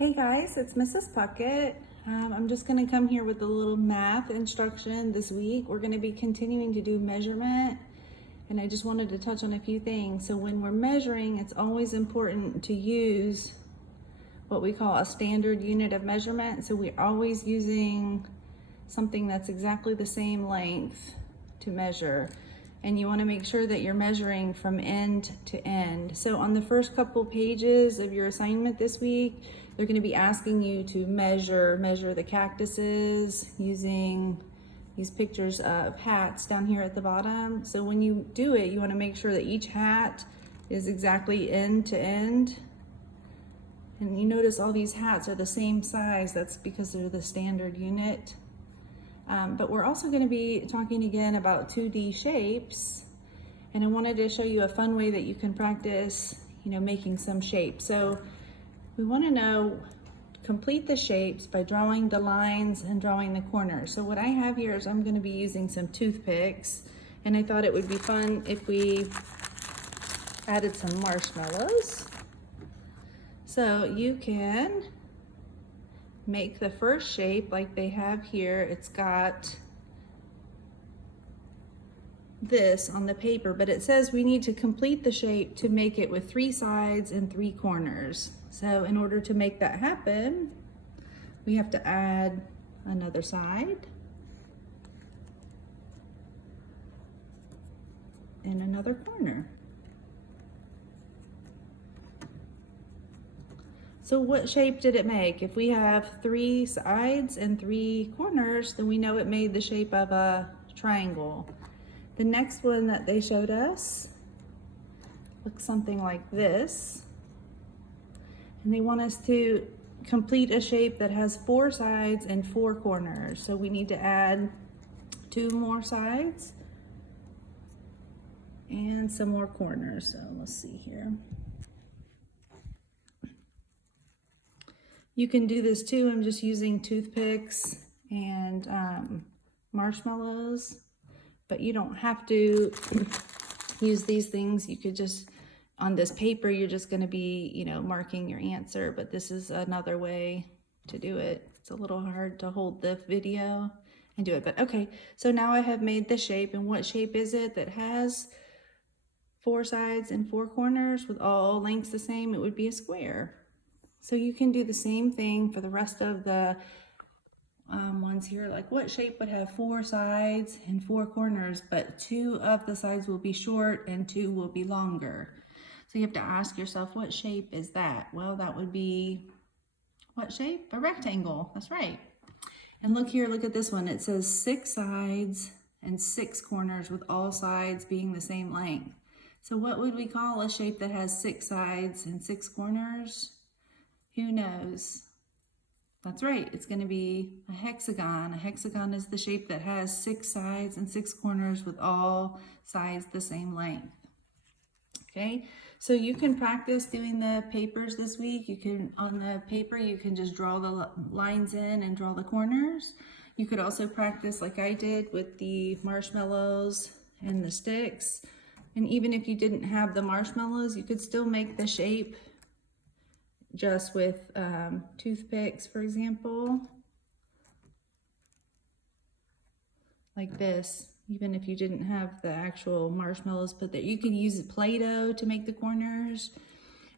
Hey guys, it's Mrs. Puckett. I'm just going to come here with a little math instruction this week. We're going to be continuing to do measurement, and I just wanted to touch on a few things. So when we're measuring, it's always important to use what we call a standard unit of measurement. So we're always using something that's exactly the same length to measure. And you want to make sure that you're measuring from end to end. So on the first couple pages of your assignment this week, they're going to be asking you to measure the cactuses using these pictures of hats down here at the bottom. So when you do it, you want to make sure that each hat is exactly end to end. And you notice all these hats are the same size. That's because they're the standard unit. But we're also going to be talking again about 2D shapes, and I wanted to show you a fun way that you can practice, making some shapes. So we want to complete the shapes by drawing the lines and drawing the corners. So what I have here is I'm going to be using some toothpicks, and I thought it would be fun if we added some marshmallows. So you can make the first shape like they have here. It's got this on the paper, but it says we need to complete the shape to make it with 3 sides and 3 corners. So in order to make that happen, we have to add another side and another corner. So what shape did it make? If we have 3 sides and 3 corners, then we know it made the shape of a triangle. The next one that they showed us looks something like this. And they want us to complete a shape that has 4 sides and 4 corners. So we need to add 2 more sides and some more corners. So let's see here. You can do this too. I'm just using toothpicks and marshmallows, but you don't have to use these things. You could just, on this paper, you're just going to be, marking your answer, but this is another way to do it. It's a little hard to hold the video and do it, but okay. So now I have made the shape, and what shape is it that has 4 sides and 4 corners with all lengths the same? It would be a square. So you can do the same thing for the rest of the ones here. Like, what shape would have 4 sides and 4 corners, but 2 of the sides will be short and 2 will be longer? So you have to ask yourself, what shape is that? Well, that would be, what shape? A rectangle. That's right. And look here, look at this one. It says 6 sides and 6 corners with all sides being the same length. So what would we call a shape that has 6 sides and 6 corners? Who knows? That's right, it's going to be a hexagon. A hexagon is the shape that has 6 sides and 6 corners with all sides the same length. Okay, so you can practice doing the papers this week. You can, on the paper, you can just draw the lines in and draw the corners. You could also practice like I did with the marshmallows and the sticks. And even if you didn't have the marshmallows, you could still make the shape just with toothpicks, for example, like this. Even if you didn't have the actual marshmallows put there, you can use Play-Doh to make the corners.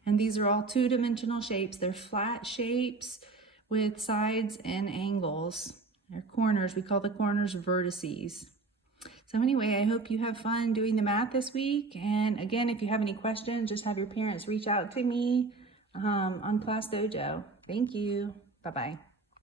And these are all 2-dimensional shapes. They're flat shapes with sides and angles. They're corners. We call the corners vertices. So anyway, I hope you have fun doing the math this week. And again, if you have any questions, just have your parents reach out to me on Class Dojo. Thank you. Bye-bye.